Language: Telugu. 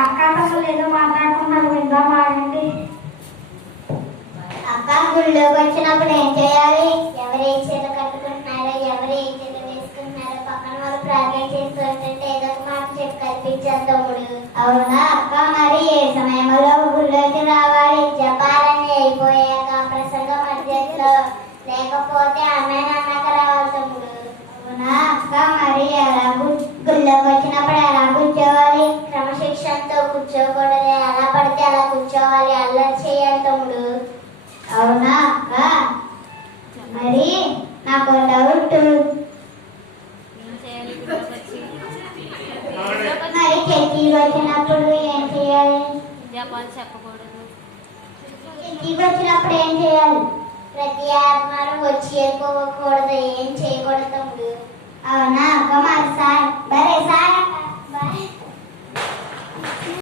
అక్క అసలు ఏదో మాట్లాడుకున్నారు, విందాం ఆగండి. అక్క గుళ్ళోకి వచ్చినప్పుడు ఏం చేయాలి? ఎవరు ఏ చీర కట్టుకుంటున్నారో, ఎవరు ఏ చీర వేసుకుంటున్నారో పక్కన వాళ్ళు ప్రార్థన చేస్తుంటే ఏదో ఒక మాట చెప్పి కల్పించారు తమ్ముడు. అవునా అక్క, మరి ఏ సమయంలో గుళ్ళోకి రావాలి? జపాలన్నీ అయిపోయాక ప్రసంగం మధ్యలో, లేకపోతే ఆమె అన్నాక రావాలి తమ్ముడు. అవునా అక్క, మరి ఎలా గుళ్ళోకి వచ్చినప్పుడు ఎలా కూర్చోవాలి? క్రమశిక్షణతో కూర్చోకూడదు, ఎలా పడితే అలా కూర్చోవాలి, అల్లరి చేయాలి తమ్ముడు. అవునా అక్క, మరి నాకు డౌట్, మరి చర్చికి వచ్చినప్పుడు ఏం చేయాలి? జపాలు చెప్పకూడదు. చర్చికి వచ్చినప్పుడు ఏం చేయాలి? ప్రతి ఆదివారం వచ్చి వెళ్ళిపోకూడదు, ఏం చేయకూడదు తమ్ముడు. అవునా